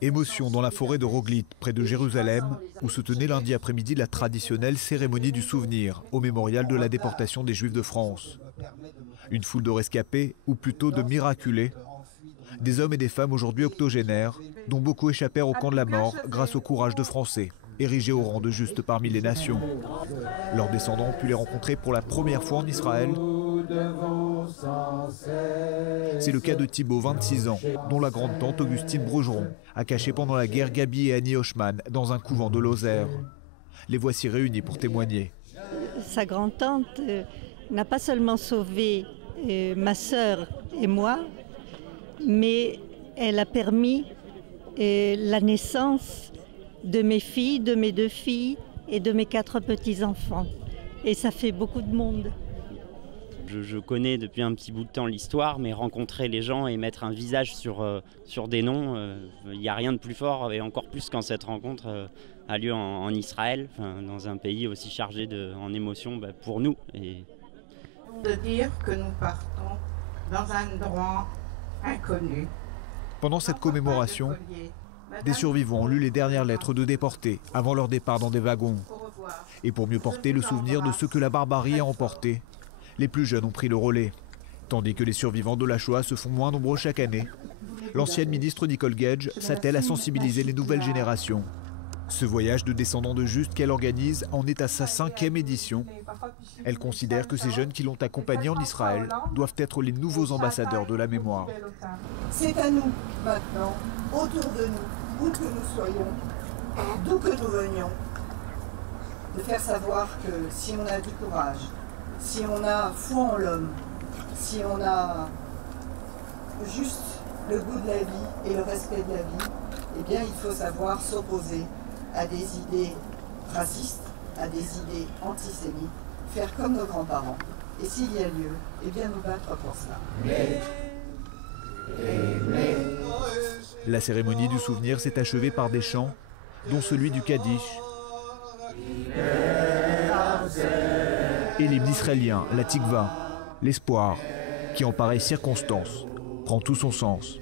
Émotion dans la forêt de Roglit, près de Jérusalem, où se tenait lundi après-midi la traditionnelle cérémonie du souvenir au mémorial de la déportation des Juifs de France. Une foule de rescapés, ou plutôt de miraculés, des hommes et des femmes aujourd'hui octogénaires, dont beaucoup échappèrent au camp de la mort grâce au courage de Français, érigés au rang de justes parmi les nations. Leurs descendants ont pu les rencontrer pour la première fois en Israël. C'est le cas de Thibaut, 26 ans, dont la grande-tante Augustine Brougeron a caché pendant la guerre Gabi et Annie Hochman dans un couvent de Lozère. Les voici réunis pour témoigner. Sa grande-tante n'a pas seulement sauvé ma sœur et moi, mais elle a permis la naissance de mes filles, de mes 2 filles et de mes 4 petits-enfants. Et ça fait beaucoup de monde. Je connais depuis un petit bout de temps l'histoire, mais rencontrer les gens et mettre un visage sur des noms, il n'y a rien de plus fort, et encore plus quand cette rencontre a lieu en Israël, dans un pays aussi chargé en émotions pour nous. Et... de dire que nous partons dans un endroit inconnu. Pendant cette commémoration, des survivants ont lu les dernières lettres de déportés avant leur départ dans des wagons. Et pour mieux porter le souvenir de ce que la barbarie a emporté, les plus jeunes ont pris le relais. Tandis que les survivants de la Shoah se font moins nombreux chaque année, l'ancienne ministre Nicole Gage s'attelle à sensibiliser les nouvelles générations. Ce voyage de descendants de Justes qu'elle organise en est à sa 5e édition. Elle considère que ces jeunes qui l'ont accompagnée en Israël doivent être les nouveaux ambassadeurs de la mémoire. C'est à nous, maintenant, autour de nous, où que nous soyons, d'où que nous venions, de faire savoir que si on a du courage, si on a foi en l'homme, si on a juste le goût de la vie et le respect de la vie, eh bien il faut savoir s'opposer à des idées racistes, à des idées antisémites, faire comme nos grands-parents. Et s'il y a lieu, eh bien nous battre pour cela. La cérémonie du souvenir s'est achevée par des chants, dont celui du Kaddish et l'hymne israélien, la Tikva, l'espoir, qui en pareille circonstance prend tout son sens.